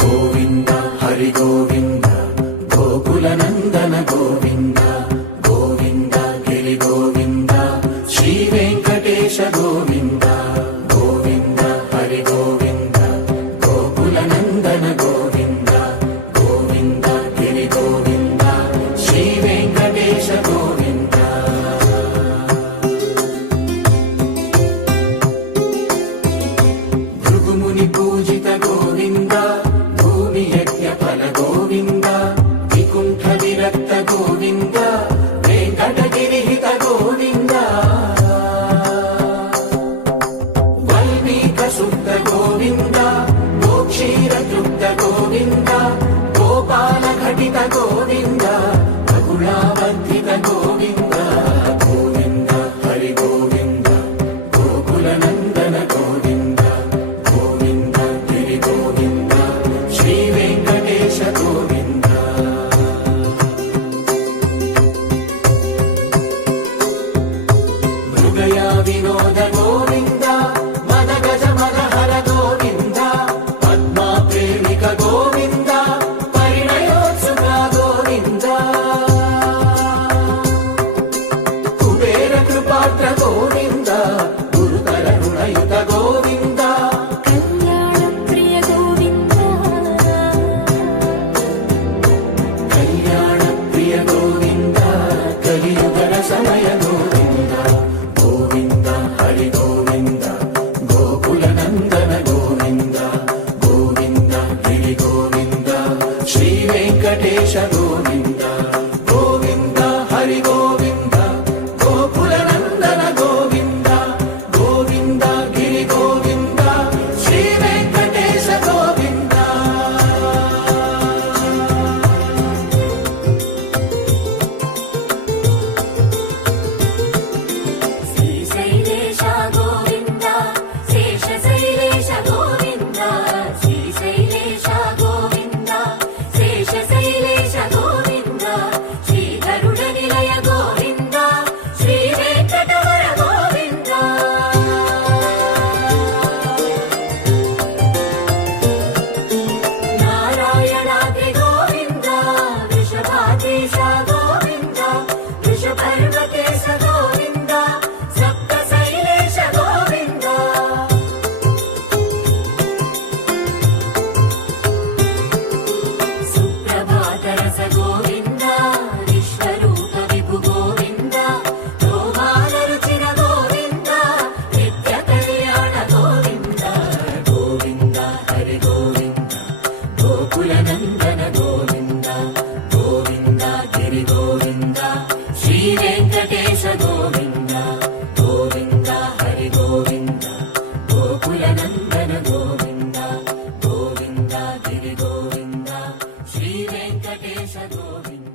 గోవింద హరి గోవింద గోకుల నందన గోవింద గోవింద గిరి గోవింద శ్రీ వెంకటేశ గోవింద గోవింద హరి గోవింద గోకుల నందన గోవింద గోవింద గిరి గోవింద శ్రీ వెంకటేశ గోవింద. భృగుముని పూజిత గోవింద భూమి యజ్ఞ ఫల గోవింద వికుంఠ విరక్త గోవింద వెంకటగిరిహిత గోవింద వల్మీక శుద్ధ గోవింద గోక్షీర తృప్త గోవింద గోపాల ఘటిత గోవింద బహుళావర్ధిత గోవింద గోవింద హరి గోవింద గోకుల నందన గోవింద గోవింద గిరి గోవింద శ్రీ వెంకటేశ గోవింద. మృగయా వినోద గోవింద మద గజ మద హర గోవింద పద్మా ప్రేమిక గోవింద పరిణయోత్సుక గోవింద కుబేర కృపాత్ర గోవింద గురుతర రుణయుత గోవింద కళ్యాణ ప్రియ గోవింద కళ్యాణ ప్రియ గోవింద కలియుగర సమయ గోవింద గోవింద హరి గోవింద గోకుల నందన గోవింద గోవింద గిరి గోవింద శ్రీ వెంకటేశ గోవింద గోవింద హరి గోవింద గోకుల నందన గోవింద గోవింద గిరి గోవింద శ్రీ వెంకటేశ గోవింద. శ్రీశైలేశ గోవింద శేషశైలేశ గోవింద శ్రీశైలేశ గోవింద శేషశైలేశ గోవింద శ్రీ గరుడ నిలయ గోవింద శ్రీ వెంకటవర గోవింద నారాయణాద్రి గోవింద వృషభాద్రీశ గోవింద వృషపర్వతేశ గోవింద సప్తశైలేశ గోవింద సుప్రభాతరస గోవింద విశ్వరూప విభు గోవింద గోపాల రుచిర గోవింద నిత్య కళ్యాణ గోవింద గోవింద హరి గోవింద గోకుల నందన గోవింద గోవింద గిరి గోవింద శ్రీ వెంకటేశ గోవింద గోవింద హరి గోవింద గోకుల నందన గోవింద గోవింద గిరి గోవింద శ్రీ వెంకటేశ గోవింద.